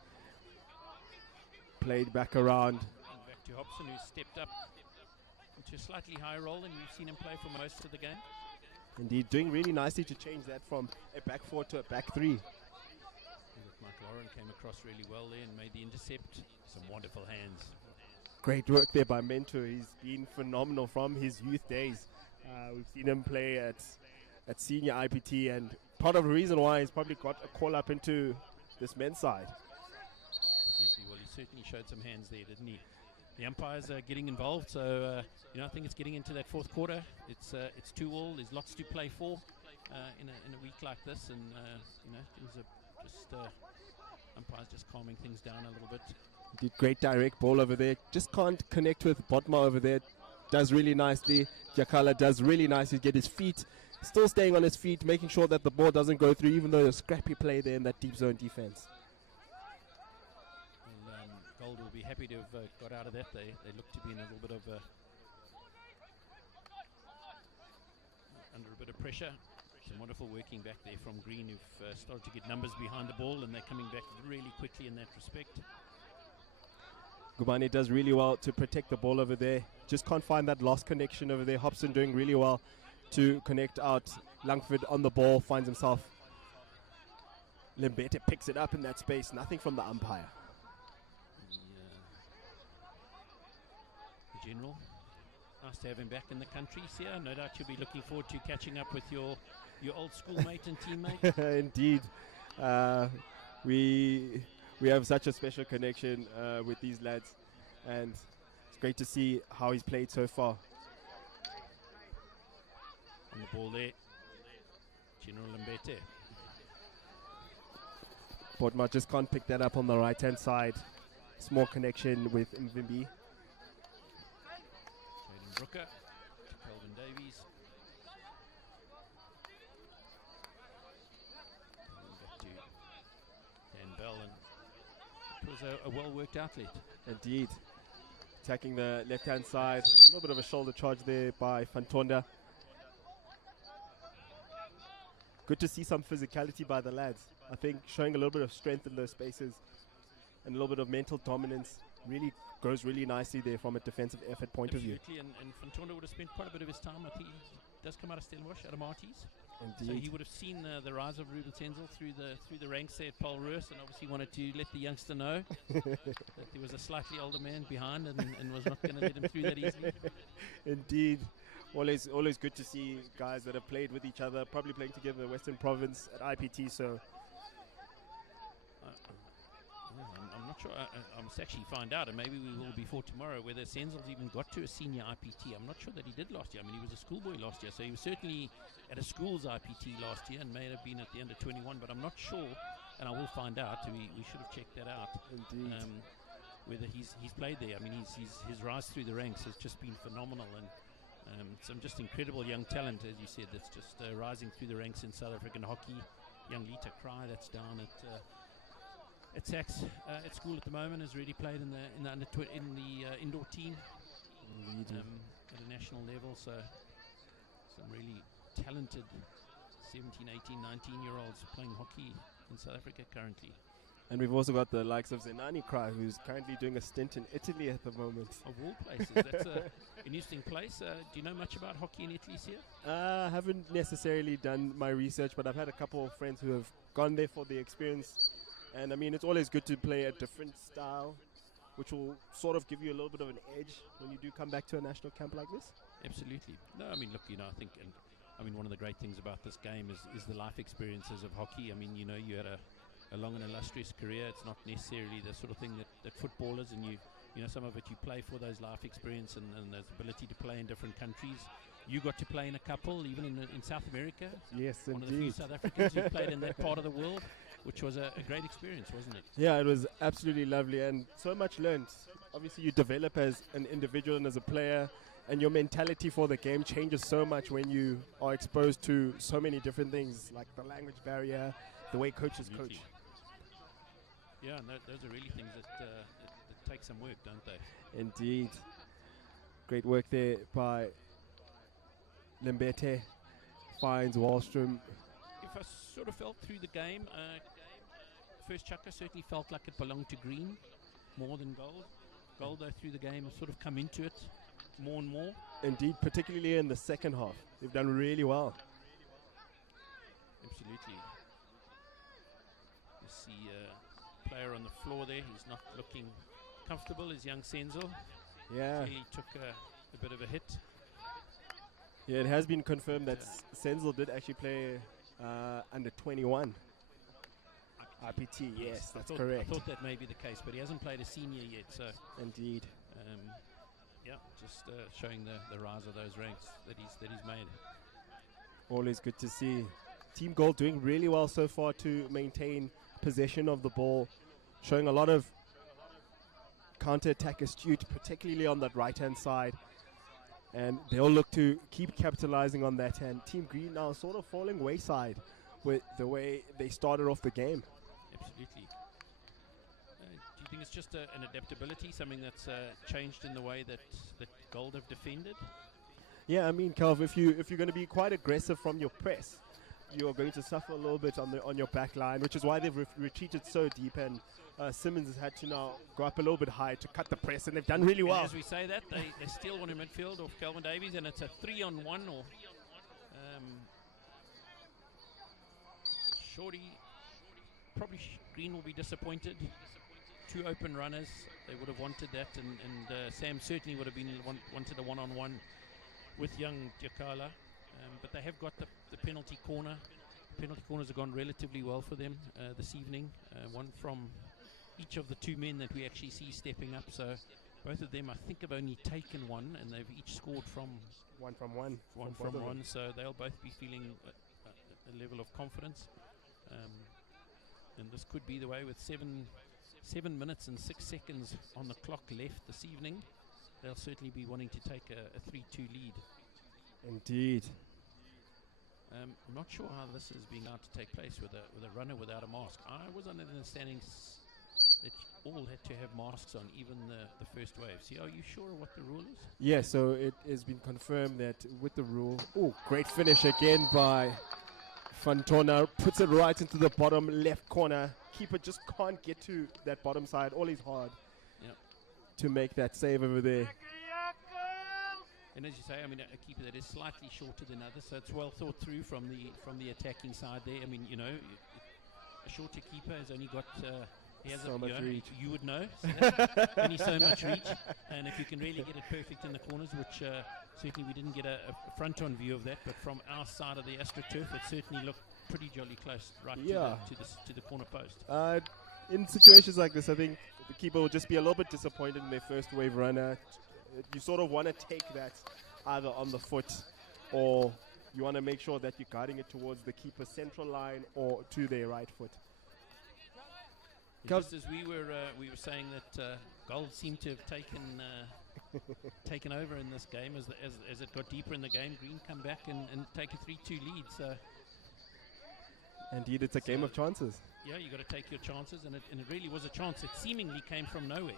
Played back around. And back to Hobson, who's stepped up into a slightly higher role than we've seen him play for most of the game. Indeed, doing really nicely to change that from a back four to a back three. Mike Lauren came across really well there and made the intercept. Some wonderful hands. Great work there by Mentor. He's been phenomenal from his youth days. We've seen him play at senior IPT, and part of the reason why he's probably got a call up into this men's side. Absolutely. Well, he certainly showed some hands there, didn't he? The umpires are getting involved, so you know, I think it's getting into that fourth quarter. It's 2-2. There's lots to play for in a week like this, and you know, things are just umpires just calming things down a little bit. Did great direct ball over there. Just can't connect with Botma over there. Does really nicely. Jakala does really nicely. Get his feet, still staying on his feet, making sure that the ball doesn't go through, even though a scrappy play there in that deep zone defense. Gold will be happy to have got out of that. They look to be in a little bit of under a bit of pressure. Some wonderful working back there from Green, who've started to get numbers behind the ball, and they're coming back really quickly in that respect. Gubani does really well to protect the ball over there. Just can't find that lost connection over there. Hobson doing really well to connect out. Langford on the ball, finds himself. Lembete picks it up in that space. Nothing from the umpire. The general, nice to have him back in the country, Sia. No doubt you'll be looking forward to catching up with your old schoolmate and teammate. Indeed. We have such a special connection with these lads, and it's great to see how he's played so far. On the ball there, General Lembete. Bodma just can't pick that up on the right-hand side. Small connection with Mvimbi. Jaden Brooker to Kelvin Davies. Back to Dan Bell, and it was a well-worked outlet. Indeed. Attacking the left-hand side. A little bit of a shoulder charge there by Fantonda. Good to see some physicality by the lads. I think showing a little bit of strength in those spaces and a little bit of mental dominance really goes really nicely there from a defensive effort point of view. Absolutely, and Fantonda would have spent quite a bit of his time. I think he does come out of Stellenbosch, out of Marties. Indeed. So he would have seen the rise of Ruben Senzel through the ranks there at Paul Roos, and obviously wanted to let the youngster know that there was a slightly older man behind and was not going to let him through that easily. Indeed. Always good to see guys that have played with each other, probably playing together in the Western Province at IPT. So I'm not sure. I must actually find out, and maybe we will before tomorrow, whether Senzel's even got to a senior IPT. I'm not sure that he did last year. I mean, he was a schoolboy last year, so he was certainly at a school's IPT last year and may have been at the under 21, but I'm not sure, and I will find out. We should have checked that out. Indeed. Whether he's played there. I mean, his rise through the ranks has just been phenomenal, and Some just incredible young talent, as you said, that's just rising through the ranks in South African hockey. Young Lita Cry, that's down at Saks at school at the moment, has really played in the indoor team at a national level. So some really talented 17, 18, 19-year-olds playing hockey in South Africa currently. And we've also got the likes of Zenani Cry, who's currently doing a stint in Italy at the moment. Of all places. That's an interesting place. Do you know much about hockey in Italy, Sia? I haven't necessarily done my research, but I've had a couple of friends who have gone there for the experience. And I mean, it's always good to play a different style, which will sort of give you a little bit of an edge when you do come back to a national camp like this. Absolutely. No, I mean, look, I think, one of the great things about this game is the life experiences of hockey. I mean, you had a long and illustrious career. It's not necessarily the sort of thing that footballers, and some of it you play for those life experience and the ability to play in different countries. You got to play in a couple, even in South America. Yes, one indeed. One of the few South Africans who played in that part of the world, which was a great experience, wasn't it? Yeah, it was absolutely lovely, and so much learned. Obviously, you develop as an individual and as a player, and your mentality for the game changes so much when you are exposed to so many different things, like the language barrier, the way coaches coach. Yeah, and those are really things that take some work, don't they? Indeed. Great work there by Lembete. Finds Wallstrom. If I sort of felt through the game, first chucker certainly felt like it belonged to green more than gold. Gold, though, through the game has sort of come into it more and more. Indeed, particularly in the second half. They've done really well. Absolutely. You see a player on the floor there. He's not looking comfortable, is young Senzo. Yeah. He took a bit of a hit. Yeah, it has been confirmed that Senzo did actually play under 21. IPT, yes, that's correct. I thought that may be the case, but he hasn't played a senior yet, so... Indeed. Yeah, just showing the rise of those ranks that he's made. Always good to see. Team Gold doing really well so far to maintain possession of the ball, showing a lot of counter-attack astute, particularly on that right-hand side. And they'll look to keep capitalizing on that. And Team Green now sort of falling wayside with the way they started off the game. Absolutely. Do you think it's just an adaptability, something that's changed in the way that Gold have defended? Yeah, I mean, Calv, if you're going to be quite aggressive from your press, you're going to suffer a little bit on your back line, which is why they've retreated so deep. And Simmons has had to now go up a little bit high to cut the press, and they've done really well. And as we say that, they steal one in midfield off Calvin Davies, and it's a 3-on-1 or Shorty. Probably Green will be disappointed. Two open runners, they would have wanted that, and Sam certainly would have wanted a one-on-one with young Diakala, but they have got the penalty corner. Penalty corners have gone relatively well for them this evening. One from each of the two men that we actually see stepping up. So both of them, I think, have only taken one, and they've each scored from one from one. So they'll both be feeling a level of confidence. And this could be the way with 7 minutes and 6 seconds on the clock left this evening. They'll certainly be wanting to take a 3-2 lead. Indeed. I'm not sure how this is being allowed to take place with a runner without a mask. I was under the understanding that all had to have masks on, even the first wave. See, are you sure what the rule is? Yeah, so it has been confirmed that with the rule. Oh, great finish again by Fantona. Puts it right into the bottom left corner. Keeper just can't get to that bottom side. All is hard to make that save over there. And as you say, I mean, a keeper that is slightly shorter than others, so it's well thought through from the attacking side there. I mean, a shorter keeper has only got he has so much reach. You would know, only so much reach, and if you can really get it perfect in the corners, which certainly we didn't get a front-on view of that, but from our side of the AstroTurf, it certainly looked pretty jolly close, right to the corner post. In situations like this, I think the keeper will just be a little bit disappointed in their first wave runner. You sort of want to take that either on the foot, or you want to make sure that you're guiding it towards the keeper's central line or to their right foot. Just as we were saying that Gold seemed to have taken taken over in this game as it got deeper in the game. Green come back and take a 3-2 lead. So indeed, it's a game of chances. Yeah, you got to take your chances, and it really was a chance. It seemingly came from nowhere.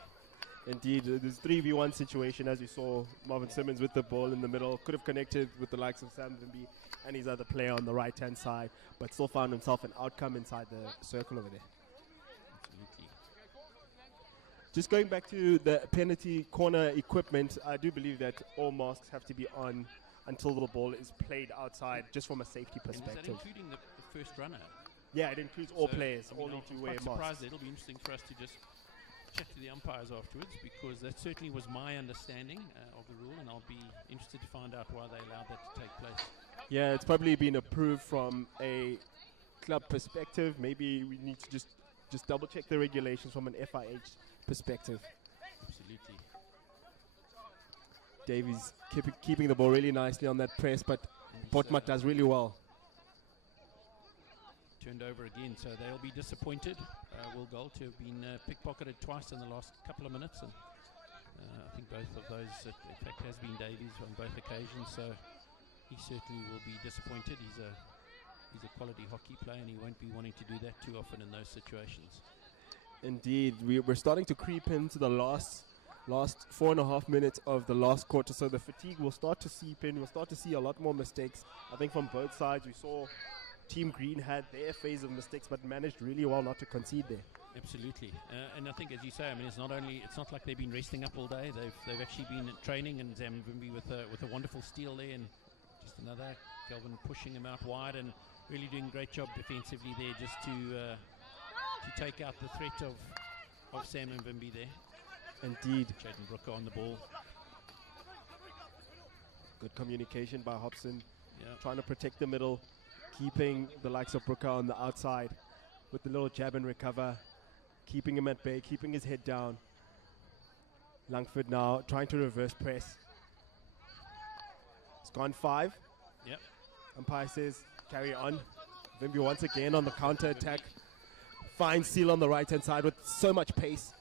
Indeed, there's 3v1 situation, as you saw. Marvin Simmons with the ball in the middle, could have connected with the likes of Sam Vimbi and his other player on the right-hand side, but still found himself an outcome inside the circle over there. Absolutely. Just going back to the penalty corner equipment, I do believe that all masks have to be on until the ball is played outside, just from a safety perspective. And is that including the first runner? Yeah, it includes all So, players. I mean, All need I'm to wear quite surprised. masks. It'll be interesting for us to just chat to the umpires afterwards, because that certainly was my understanding of the rule, and I'll be interested to find out why they allowed that to take place. Yeah, it's probably been approved from a club perspective. Maybe we need to just double check the regulations from an FIH perspective. Absolutely. Davies keeping the ball really nicely on that press, but Botmat does really well. Turned over again, so they'll be disappointed. Will Gold to have been pickpocketed twice in the last couple of minutes, and I think both of those, in fact, has been Davies on both occasions. So he certainly will be disappointed. He's a quality hockey player, and he won't be wanting to do that too often in those situations. Indeed, we're starting to creep into the last 4.5 minutes of the last quarter, so the fatigue will start to seep in. We'll start to see a lot more mistakes. I think from both sides, we saw Team Green had their phase of mistakes, but managed really well not to concede there. Absolutely, and I think, as you say, I mean, it's not like they've been resting up all day. They've actually been training, and Zamvimbi with a wonderful steal there, and just another Kelvin pushing him out wide and really doing a great job defensively there, just to take out the threat of Sam and Vimbi there. Indeed. Jaden Brooker on the ball. Good communication by Hobson, Yeah. trying to protect the middle, keeping the likes of Brooker on the outside with the little jab and recover, keeping him at bay, keeping his head down. Langford now trying to reverse press. It's gone 5. Yep. Umpire says carry on. Vimbi once again on the counter attack. Finds Seal on the right hand side with so much pace.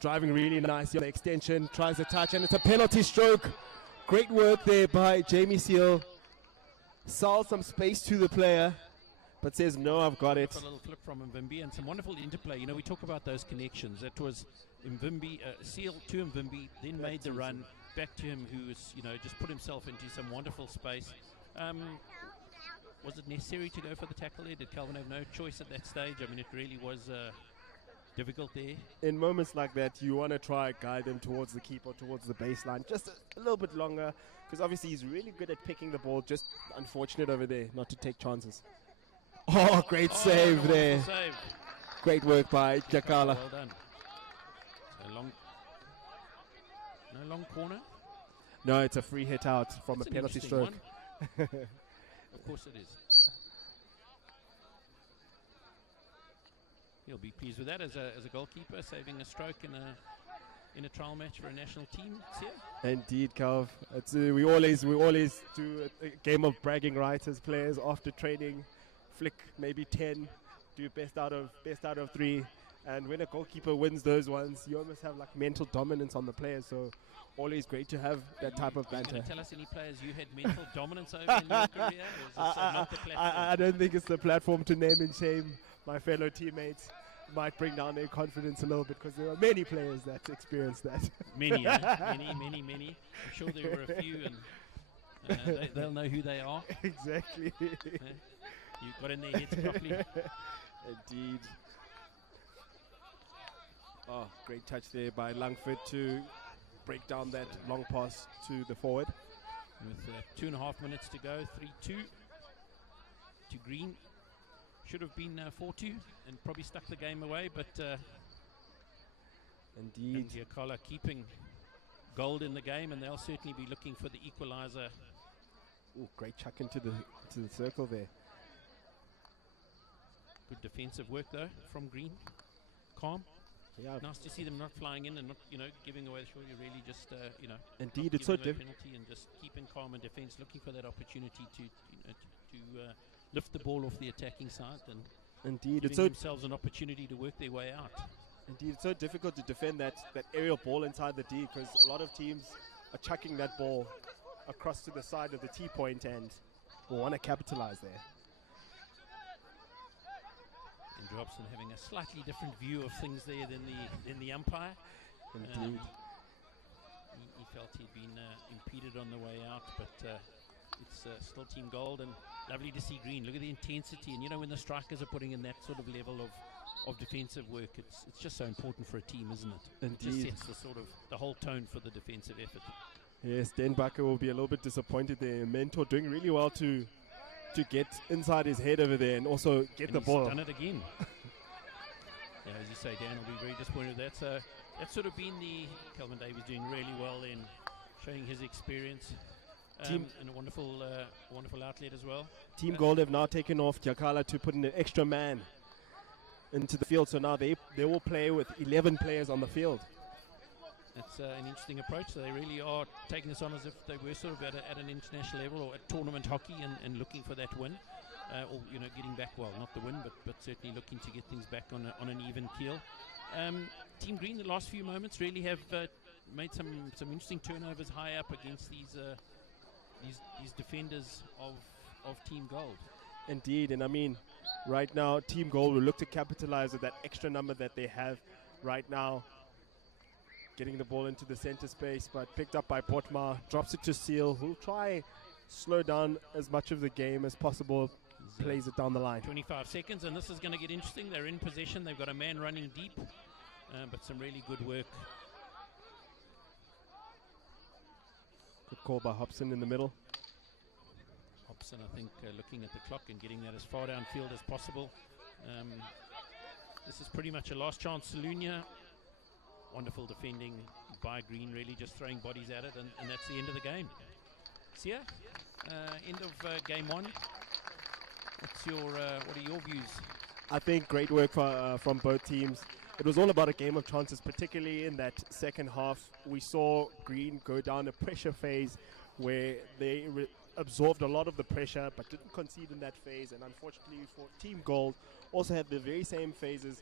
Driving really nicely on the extension, tries a touch, and it's a penalty stroke. Great work there by Jamie Seal. Solves some space to the player, but says, no, I've got it. A little flip from Mvimbi and some wonderful interplay. You know, we talk about those connections. That was Mvimbi, Seal to Mvimbi, then made the run back to him, who was, just put himself into some wonderful space. Was it necessary to go for the tackle there? Did Calvin have no choice at that stage? I mean, it really was difficult there. In moments like that, you want to try guide them towards the keeper, towards the baseline, just a little bit longer, because obviously he's really good at picking the ball. Just unfortunate over there not to take chances. Oh, great save there. Save. Great work by Jakala. Well done. So no long corner. No, it's a free hit out from That's a penalty an stroke. interesting one. Of course it is. He'll be pleased with that as a goalkeeper, saving a stroke in a trial match for a national team. Indeed, Calv. It's, we always do a game of bragging rights as players after training. Flick maybe 10, do best out of 3, and when a goalkeeper wins those ones, you almost have like mental dominance on the players. So always great to have that type of banter. Can you tell us any players you had mental dominance over in your career? Or is this not the platform? I don't think it's the platform to name and shame my fellow teammates. Might bring down their confidence a little bit, because there are many players that experienced that. Many. I'm sure there were a few, and they'll know who they are. Exactly. You got in their heads properly. Indeed. Oh, great touch there by Langford to break down that long pass to the forward. With 2.5 minutes to go, 3-2 to Green. Should have been 4-2 and probably stuck the game away, but indeed, Giacola keeping Gold in the game, and they'll certainly be looking for the equalizer. Ooh, great chuck into the circle there. Good defensive work though from Green. Calm. Yeah. Nice to see them not flying in and not, giving away the shot. You really just, Indeed, it's so penalty and just keeping calm in defence, looking for that opportunity to lift the ball off the attacking side and indeed, giving themselves an opportunity to work their way out. Indeed, it's so difficult to defend that aerial ball inside the D because a lot of teams are chucking that ball across to the side of the T point and will want to capitalize there. And Robson having a slightly different view of things there than the umpire. Indeed. He felt he'd been impeded on the way out, but it's still Team Gold, and lovely to see Green. Look at the intensity, and you know when the strikers are putting in that sort of level of defensive work, it's just so important for a team, isn't it? Indeed. It just sets the whole tone for the defensive effort. Yes, Den Bakker will be a little bit disappointed there. Mentor doing really well to get inside his head over there and also get the ball. He's done it again. Yeah, as you say, Dan will be very disappointed with that. So that's sort of been Kelvin Davies doing really well in showing his experience. And a wonderful outlet as well. Team Gold have now taken off Jakala to put in an extra man into the field. So now they will play with 11 players on the field. That's an interesting approach. So they really are taking this on as if they were sort of at an international level or at tournament hockey and looking for that win. Or, you know, getting back, well, not the win, but certainly looking to get things back on an even keel. Team Green, the last few moments, really have made some interesting turnovers high up against these defenders of Team Gold. Indeed, and I mean, right now, Team Gold will look to capitalize with that extra number that they have right now. Getting the ball into the center space, but picked up by Potma, drops it to Seal, who'll try slow down as much of the game as possible, plays it down the line. 25 seconds, and this is going to get interesting. They're in possession, they've got a man running deep, but some really good work. Good call by Hobson in the middle. Hobson, I think, looking at the clock and getting that as far downfield as possible. This is pretty much a last chance Salunia. Wonderful defending by Green, really just throwing bodies at it, and that's the end of the game. Sia, end of game one. What are your views? I think great work from both teams. It was all about a game of chances, particularly in that second half. We saw Green go down a pressure phase where they absorbed a lot of the pressure but didn't concede in that phase. And unfortunately for Team Gold, also had the very same phases.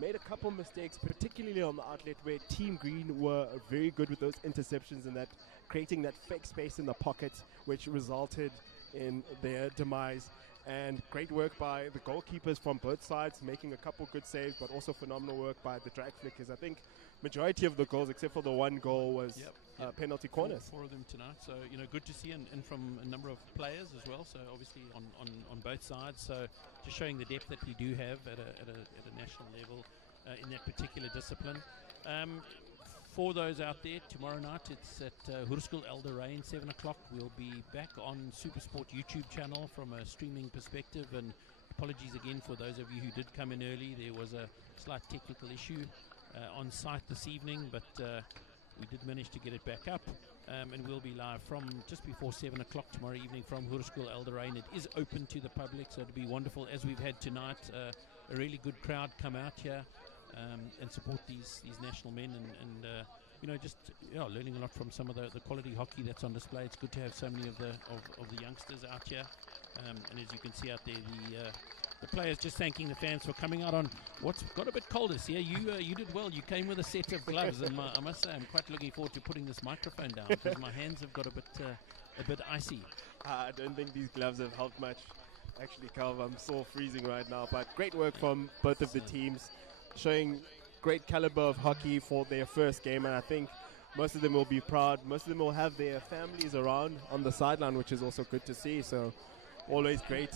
Made a couple mistakes, particularly on the outlet where Team Green were very good with those interceptions and that creating that fake space in the pocket, which resulted in their demise. And great work by the goalkeepers from both sides, making a couple good saves, but also phenomenal work by the drag flickers. I think majority of the goals, except for the one goal, was penalty corners. Four of them tonight, so you know, good to see, and from a number of players as well. So obviously on both sides. So just showing the depth that we do have at a national level in that particular discipline. For those out there, tomorrow night it's at Hoërskool Elderrain, 7 o'clock. We'll be back on SuperSport YouTube channel from a streaming perspective, and apologies again for those of you who did come in early. There was a slight technical issue on site this evening, but we did manage to get it back up, and we'll be live from just before 7 o'clock tomorrow evening from Hoërskool Elderrain. It is open to the public, so it'll be wonderful, as we've had tonight, a really good crowd come out here and support these national men, and you know, just learning a lot from some of the quality hockey that's on display. It's good to have so many of the youngsters out here, and as you can see out there, the players just thanking the fans for coming out on what's got a bit colder. See, you did well. You came with a set of gloves, and I must say I'm quite looking forward to putting this microphone down because my hands have got a bit icy. I don't think these gloves have helped much. Actually, Calv, I'm so freezing right now. But great work from both of the teams, showing great caliber of hockey for their first game, and I think most of them will be proud. Most of them will have their families around on the sideline, which is also good to see. So always great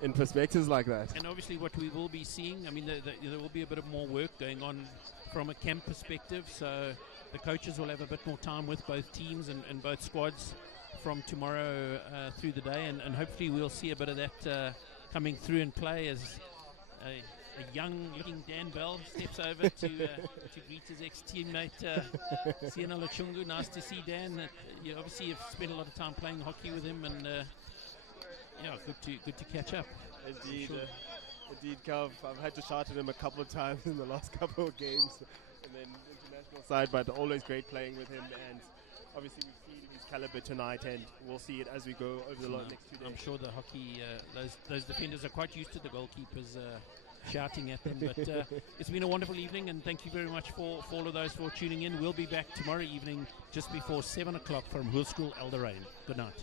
in perspectives like that. And obviously what we will be seeing, I mean, there will be a bit of more work going on from a camp perspective, so the coaches will have a bit more time with both teams and both squads from tomorrow through the day, and hopefully we'll see a bit of that coming through in play as a young-looking Dan Bell steps over to greet his ex-teammate Siena Lachungu. Nice to see Dan. You obviously have spent a lot of time playing hockey with him, and good to catch up. Indeed, sure. Indeed, Calv. I've had to shout at him a couple of times in the last couple of games, and then international side, but always great playing with him. And obviously we've seen his caliber tonight, and we'll see it as we go over the next 2 days. I'm sure the hockey, those defenders are quite used to the goalkeepers shouting at them. But it's been a wonderful evening, and thank you very much for all of those for tuning in. We'll be back tomorrow evening just before 7 o'clock from Hoërskool Elderain. Good night.